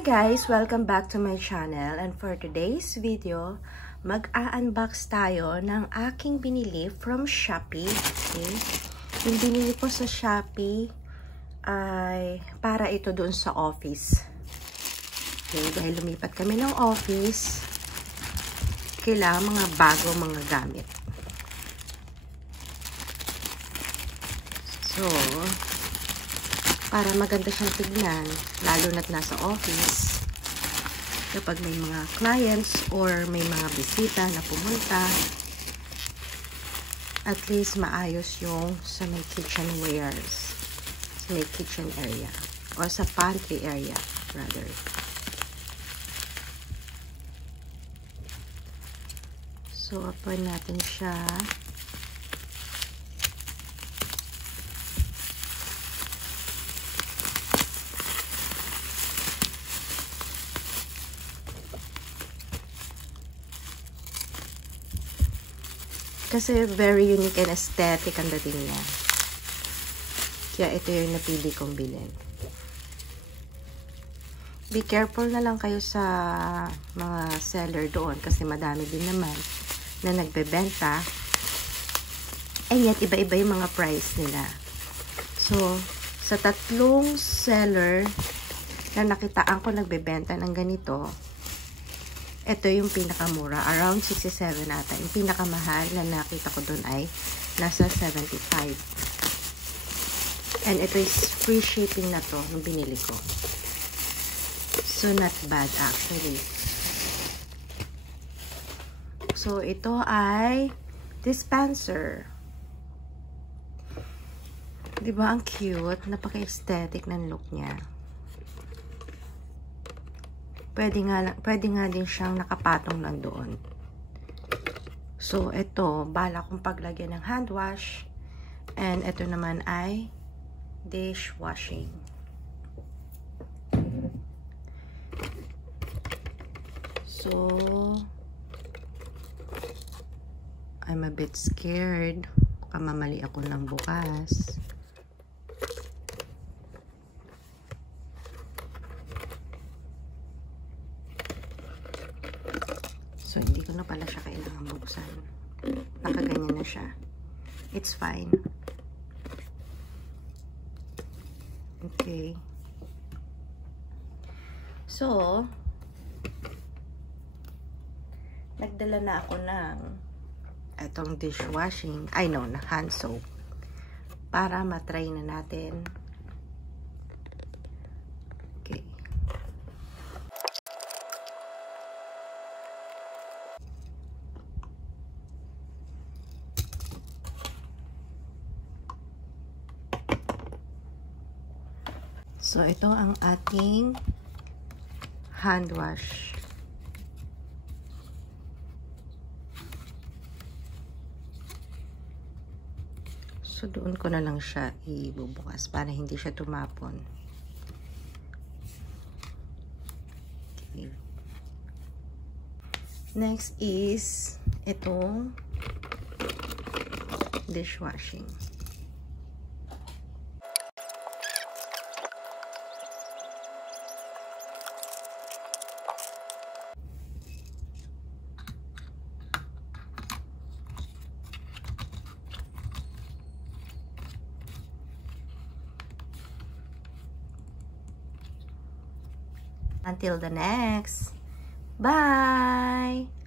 Hi guys! Welcome back to my channel, and for today's video, mag-a-unbox tayo ng aking binili from Shopee. Okay? Yung binili ko sa Shopee ay para ito doon sa office. Okay? Dahil lumipat kami ng office, kailangan mga bago mga gamit. So, para maganda siyang tignan, lalo na't nasa office, kapag may mga clients or may mga bisita na pumunta, at least maayos yung sa may kitchenwares, sa may kitchen area, or sa pantry area, rather. So, open natin siya. Kasi very unique and aesthetic ang dating niya. Kaya ito yung napili kong bilhin. Be careful na lang kayo sa mga seller doon kasi madami din naman na nagbebenta. And yet, iba-iba yung mga price nila. So, sa tatlong seller na nakitaan ko nagbebenta ng ganito, ito yung pinakamura, around 67 ata. Yung pinakamahal na nakita ko doon ay nasa 75. And ito is free shipping na to nung binili ko. So, not bad actually. So, ito ay dispenser. Diba ang cute? Napaka-aesthetic ng look niya. Pwede nga din siyang nakapatong lang doon. So, ito, bala kong paglagyan ng hand wash. And ito naman ay dishwashing. So, I'm a bit scared. Baka mamali ako ng bukas. So, hindi ko na pala siya kailangan buksan. Nakaganyan na siya. It's fine. Okay. So, nagdala na ako ng itong dishwashing, na hand soap. Para matry na natin. Okay. So, ito ang ating hand wash. So, doon ko na lang siya ibubukas para hindi siya tumapon. Okay. Next is itong dishwashing. Until the next. Bye!